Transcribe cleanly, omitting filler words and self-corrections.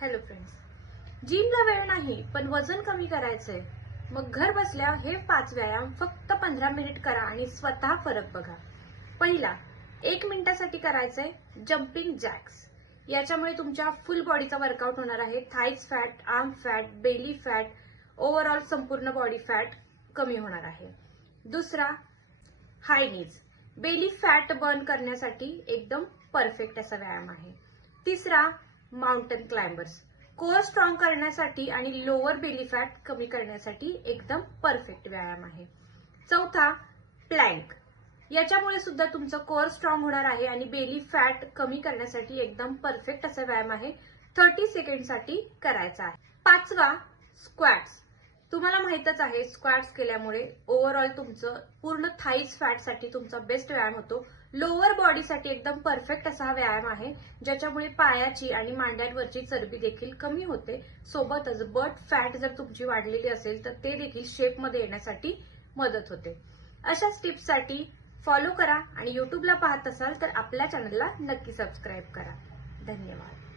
Hello friends, जिमला वेळ नाही पण वजन कमी करायचंय, मग घर बसल्या हे 5 व्यायाम फक्त 15 मिनिट करा आणि स्वतः फरक बघा. पहिला, 1 मिनिटासाठी करायचंय जम्पिंग जॅक्स. याच्यामुळे तुमच्या फुल बॉडीचा वर्कआउट होणार आहे. Thighs fat, arm fat, belly fat, overall संपूर्ण बॉडी फॅट कमी होणार आहे. दुसरा, हाय नीज. बेली फॅट बर्न करण्यासाठी एकदम परफेक्ट असा व्यायाम आहे. तिसरा, माउंटन क्लाइंबर्स. कोअर स्ट्रॉंग करण्यासाठी आणि लोअर बेली फॅट कमी करण्यासाठी एकदम परफेक्ट व्यायाम आहे. चौथा, प्लँक. याच्यामुळे सुद्धा तुमचं कोअर स्ट्रॉंग होणार आहे आणि बेली फॅट कमी करण्यासाठी एकदम परफेक्ट असा व्यायाम आहे. 30 सेकंडसाठी करायचा आहे. पाचवा, स्क्वॅट्स. तुम्हाला माहितच आहे, स्क्वॅट्स केल्यामुळे ओव्हरऑल तुमचं पूर्ण थाईज फॅटसाठी तुमचा बेस्ट व्यायाम होतो. लोअर बॉडीसाठी एकदम परफेक्ट असा हा व्यायाम आहे, ज्याच्यामुळे पायाची आणि मांड्यांवरची चरबी देखील कमी होते. सोबतच बट फॅट जर तुमची वाढलेली असेल तर ते देखील शेपमध्ये येण्यासाठी मदत होते. अशाच टिप्ससाठी फॉलो करा आणि युट्यूबला पाहत असाल तर आपल्या चॅनलला नक्की सबस्क्राईब करा. धन्यवाद.